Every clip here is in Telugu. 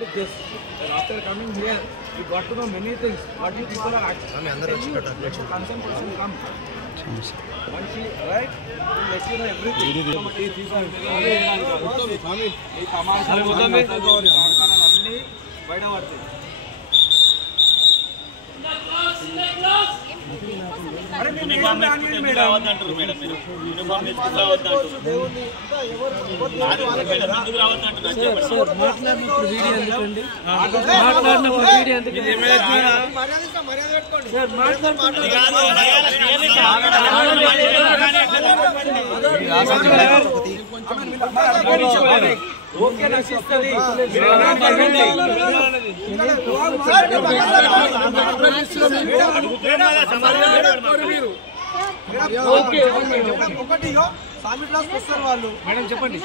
This. After coming here, we got to know many things. What you people are actually. Concerned person come. Once he right, we'll let you know everything. Okay నశిస్తది ఒకటి సామి క్లాస్ వస్తారు వాళ్ళు మేడం చెప్పండి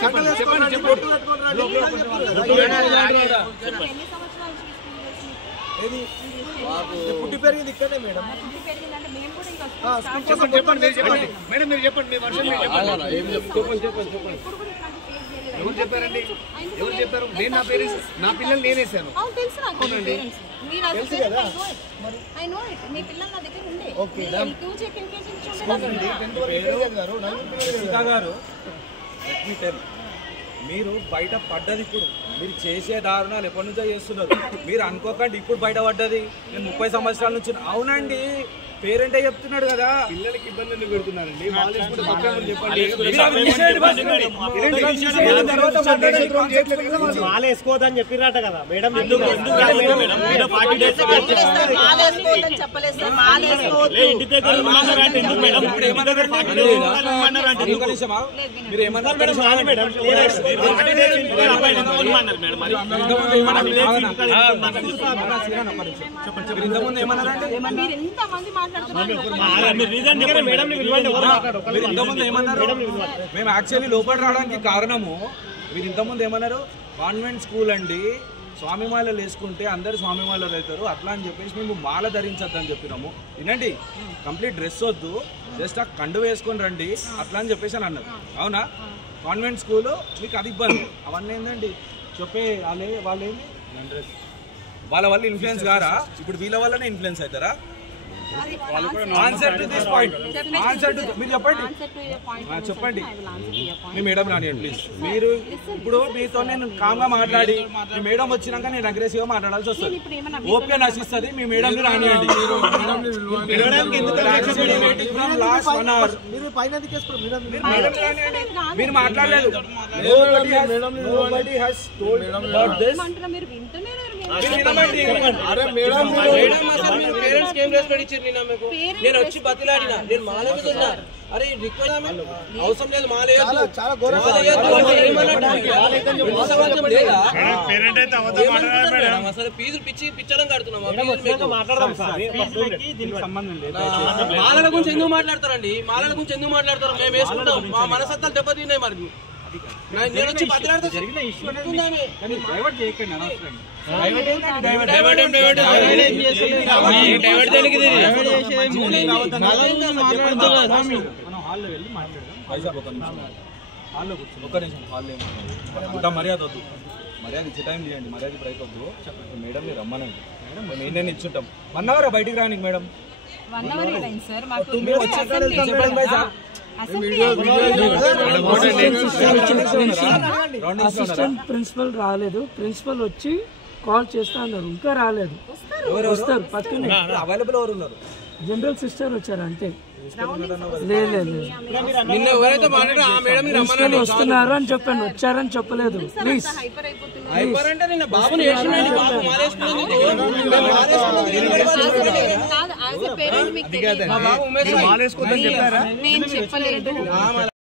పుట్టి పెరిగింది ఇక్కడే మేడం చెప్పండి మేడం మీరు చెప్పండి మీ వర్షం చెప్పండి ఎవరు చెప్పారండి ఎవరు చెప్పారు నేను నా పిల్లలు నేనేసాను మీరు బయట పడ్డది ఇప్పుడు మీరు చేసే దారుణాలు ఎప్పటి నుంచో చేస్తున్నారు మీరు అనుకోకండి ఇప్పుడు బయట పడ్డది నేను 30 సంవత్సరాల నుంచి అవునండి పేరెంటే చెప్తున్నాడు కదా పిల్లలకి ఇబ్బందులు పెడుతున్నారండి వేసుకోవద్దని చెప్పిరట కదా మేడం మీరు ఏమన్నారు మేము యాక్చువల్లీ లోపల రావడానికి కారణము మీరు ఇంతకుముందు ఏమన్నారు కాన్వెంట్ స్కూల్ అండి స్వామి మాలలు వేసుకుంటే అందరు స్వామి మాలలు అవుతారు అట్లా అని చెప్పేసి మేము మాల ధరించద్దు అని చెప్పినాము వినండి కంప్లీట్ డ్రెస్ వద్దు జస్ట్ ఆ కండు వేసుకొని రండి అట్లా అని చెప్పేసి అని అన్నారు అవునా కాన్వెంట్ స్కూలు మీకు అది ఇబ్బంది అవన్నీ ఏంటండి చెప్పే వాళ్ళు ఏంటి వాళ్ళ వల్ల ఇన్ఫ్లుయెన్స్ కారా ఇప్పుడు వీళ్ళ వల్లనే ఇన్ఫ్లుయెన్స్ అవుతారా answer to this point answer to మీరు చెప్పండి మీ మేడం రానియండి ప్లీజ్ మీరు ఇప్పుడు మీతో నేను కామ్గా మాట్లాడి మీ మేడం వచ్చినాక నేను అగ్రెసివ్గా మాట్లాడాల్సి వస్తుంది ఓపిక నశిస్తుంది మీ మేడం రానియండి మీరు మాట్లాడలేదు నేను వచ్చి బతిలాడినా నేను మాల మీద ఉన్నా అరే అవసరం లేదు అసలు ఫీజులు పిచ్చడం కడుతున్నాం మాలల గురించి ఎందుకు మాట్లాడతారండి మాలల గురించి ఎందుకు మాట్లాడతారు మేము వేసుకుంటాం మా మనసత్తాలు దెబ్బతిన్నాయి మరి నేను వచ్చి బతిలాడితే జరిగిన ఇష్యూ మర్యాద వద్దు మర్యాద ఇచ్చే టైం చేయండి మర్యాద బ్రేక్ వద్దు మేడం మీరు రమ్మనండి మేము నేను ఇచ్చుంటాం 1 అవర్ బయటికి రానికి మేడం అసిస్టెంట్ ప్రిన్సిపల్ రాలేదు ప్రిన్సిపల్ వచ్చి కాల్ చేస్తా అన్నారు ఇంకా రాలేదు వస్తారు పక్కనే అవైలబుల్ ఎవరు ఉన్నారు జనరల్ సిస్టర్ వచ్చారు అంతే వస్తున్నారు అని చెప్పండి వచ్చారని చెప్పలేదు ప్లీజ్ చెప్పలేదు